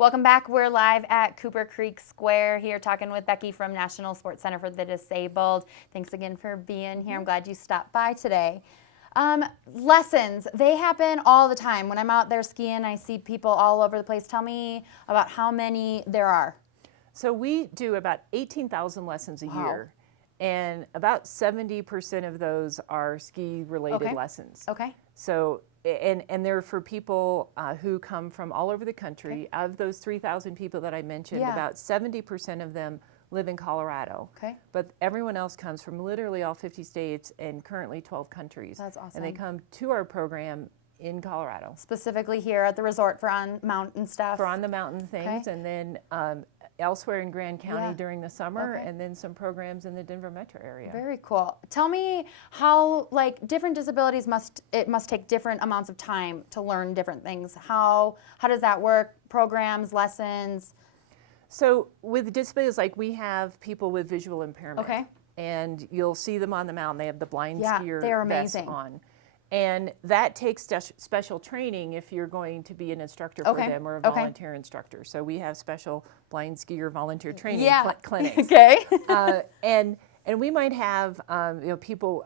Welcome back. We're live at Cooper Creek Square here talking with Becky from National Sports Center for the Disabled. Thanks again for being here. I'm glad you stopped by today. Lessons, they happen all the time. When I'm out there skiing, I see people all over the place. Tell me about how many there are. So we do about 18,000 lessons a year, and about 70% of those are ski-related lessons. Okay. So, and they're for people who come from all over the country. Of those 3,000 people that I mentioned, about 70% of them live in Colorado. Okay. But everyone else comes from literally all 50 states and currently 12 countries. That's awesome. And they come to our program in Colorado. Specifically here at the resort for on mountain stuff? For on the mountain things, and then elsewhere in Grand County during the summer, and then some programs in the Denver metro area. Very cool. Tell me how, like, different disabilities must take different amounts of time to learn different things. How does that work? Programs, lessons? So with disabilities, like we have people with visual impairment. Okay. And you'll see them on the mountain. They have the blind skier they're vests amazing. on. And that takes special training if you're going to be an instructor for them or a volunteer instructor. So we have special blind skier volunteer training clinics. Okay. And we might have people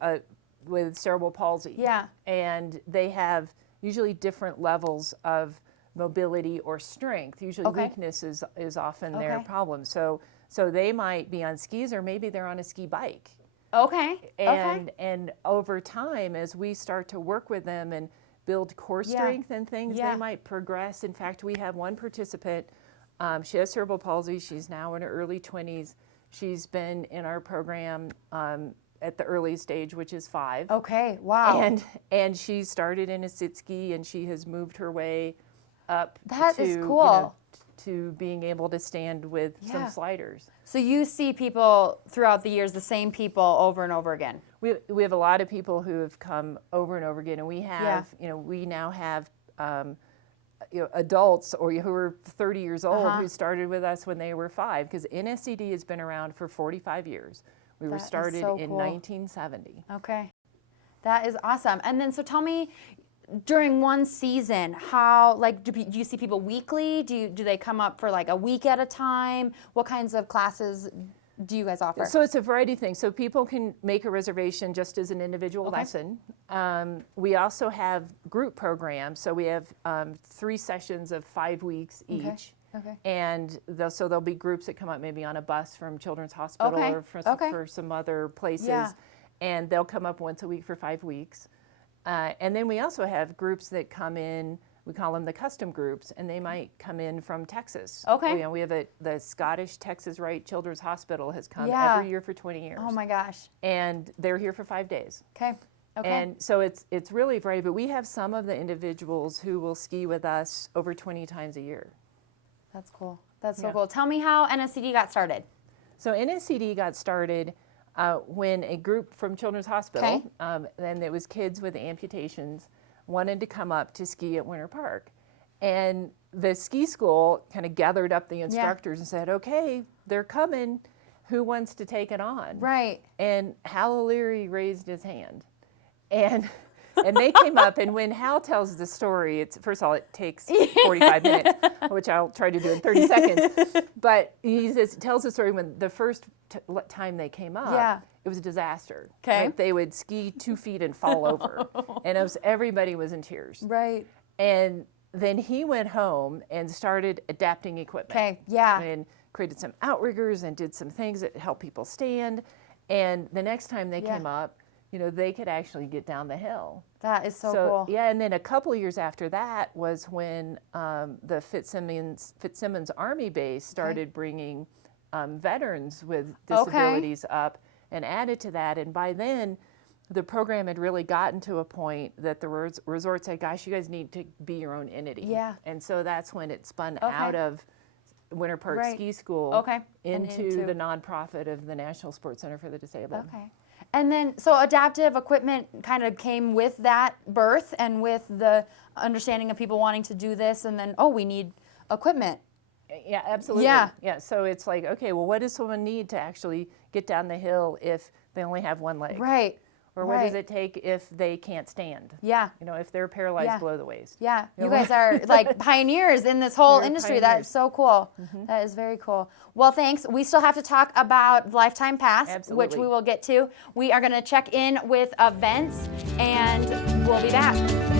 with cerebral palsy. Yeah. And they have usually different levels of mobility or strength. Usually weakness is often their problem. So they might be on skis, or maybe they're on a ski bike. Okay. And over time, as we start to work with them and build core strength and things, they might progress. In fact, we have one participant, she has cerebral palsy. She's now in her early 20s. She's been in our program at the early stage, which is 5. Okay, wow. And she started in a sit ski, and she has moved her way up That is cool. To being able to stand with some sliders. So you see people throughout the years, the same people over and over again? We have a lot of people who have come over and over again, and we have, we now have adults who are 30 years old who started with us when they were 5, because NSCD has been around for 45 years. We were started in 1970. Okay. That is awesome. And then, so tell me, during one season, how, like, do you see people weekly? Do they come up for like a week at a time? What kinds of classes do you guys offer? So it's a variety of things. So people can make a reservation just as an individual lesson. We also have group programs. So we have 3 sessions of 5 weeks each. Okay. And so there'll be groups that come up maybe on a bus from Children's Hospital or for some other places. And they'll come up once a week for 5 weeks. And then we also have groups that come in, we call them the custom groups, and they might come in from Texas. Okay. We have the Scottish Texas Wright Children's Hospital has come every year for 20 years. Oh my gosh. And they're here for 5 days. Okay. And so it's really varied, but we have some of the individuals who will ski with us over 20 times a year. That's cool. That's so cool. Tell me how NSCD got started. So NSCD got started when a group from Children's Hospital, and it was kids with amputations, wanted to come up to ski at Winter Park. And the ski school kind of gathered up the instructors and said, okay, they're coming. Who wants to take it on? Right. And Hal O'Leary raised his hand. And they came up, and when Hal tells the story, first of all, it takes 45 minutes, which I'll try to do in 30 seconds. But he tells the story when the first time they came up, it was a disaster. Okay. Like they would ski 2 feet and fall over. And everybody was in tears. Right. And then he went home and started adapting equipment. Okay, yeah. And created some outriggers and did some things that helped people stand. And the next time they came up, they could actually get down the hill. That is so cool. Yeah, and then a couple of years after that was when the Fitzsimmons Army Base started bringing veterans with disabilities up and added to that. And by then, the program had really gotten to a point that the resort said, gosh, you guys need to be your own entity. Yeah. And so that's when it spun out of Winter Park Ski School into the nonprofit of the National Sports Center for the Disabled. Okay. And then, so adaptive equipment kind of came with that birth and with the understanding of people wanting to do this, and then, we need equipment. Yeah, absolutely. Yeah, so it's like, okay, well, what does someone need to actually get down the hill if they only have one leg? Right. Or what does it take if they can't stand? Yeah. You know, if they're paralyzed below the waist. Yeah. You guys are like pioneers in this whole industry. That's so cool. That is very cool. Well, thanks. We still have to talk about Lifetime Pass, which we will get to. We are going to check in with events, and we'll be back.